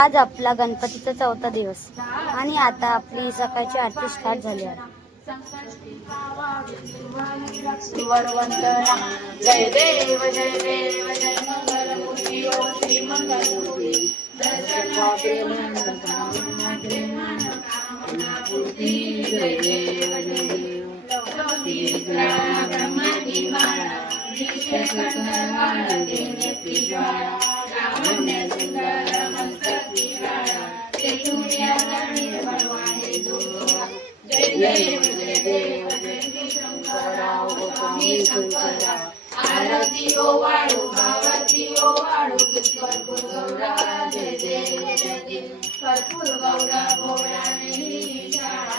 आज आपला गणपतीचा 4था दिवस आणि आता आपली सकाळची आरती स्टार्ट झाली आहे. जय देव जय देव जय मंगलमूर्ती ओ श्री मंगलमूर्ती दर्शन जय देव जय देव ब्रह्माची माळा जय देव जय देव जय शंकरराव गोस्वामी शंकरा आरती ओ वाळू भावती ओ वाळू कर्पूर गौरा जय देव जय देव कर्पूर गौरा भोळ्याने शाळा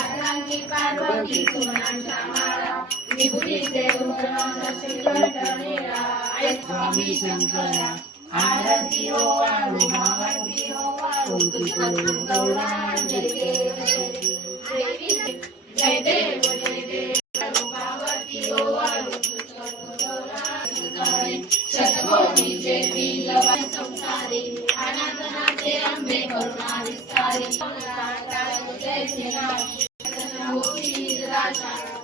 आरांगी पार्वती सुमनांच्या माळा विभूतीचे स्वामी शंकरा आरती ओ वाळू भावती ओ वाळू कर्पूर गौरा जय देव जय देव जय देव भावती ओ वाळू शतकोटीचे बीजवान संसारी अनाथनाथे अंबे करुणा विस्तारी जय श्रीराम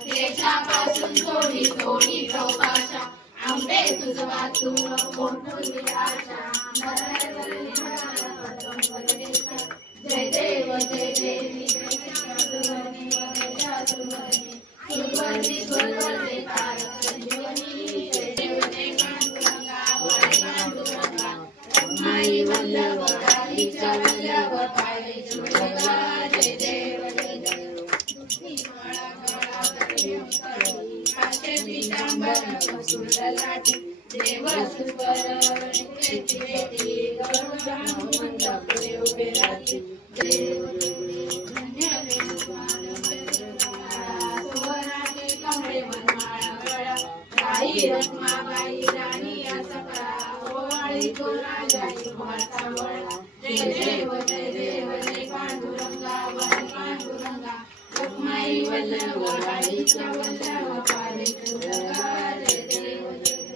देशापासून थोडी थोडी प्रकाशा अंबे तुझ वाचू आशा जय देव जय देवी सुवर्णी सुवर्णी तारक संजीवनी जय देव जय पांडुरंगा माई वल्लभ राहीच्या वल्लभ पायरीची वल्लभा जय देव जय देव माळा गळा पाशे पीतांबर सुंदर लाटी देव सुवर नित्याची बेटी गरुडा मंडप उभे राहते देव धन्य सुवराचे कमळे मनमाळा गळा बाई रखमाबाई राणी या सकाळा ओवाळी तो राजाई वार्ता वळा जय देव जय देव जय पांडुरंगा वर पांडुरंगा रखमाई वल्लभ राईच्या वल्लभ पालेकुरंगा जय देव जय देव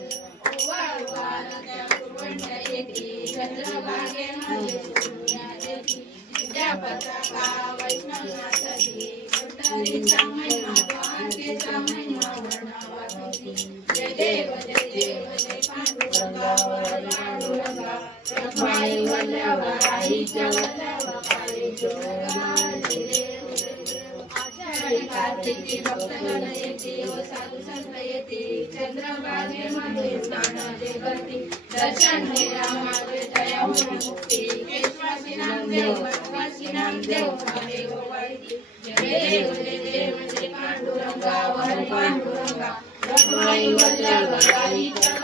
ओवाळू आरत्या कुरवंट येती चंद्रभागेमध्ये सूर्या येती विद्या पताका वैष्णवनाथी पंढरीचा महिमा द्वारकेचा महिमा वर्णावा होती जय देव जय देव जय पांडुरंगा वर पांडुरंगा रखमाई वल्लभ राईच्या वल्लभ पालेकुरंगा जय देव जय देव आषाढी कार्तिकी भक्तगण येती व साधू संत येती चंद्रभागेमध्ये स्नान जे करती दर्शन घ्या मागे दया मुक्ती विश्वासी नामदेव भगवासी नामदेव भावे गोवाळती जय देव जय देव जय पांडुरंगा वर पांडुरंगा रखमाई वल्लभ राईच्या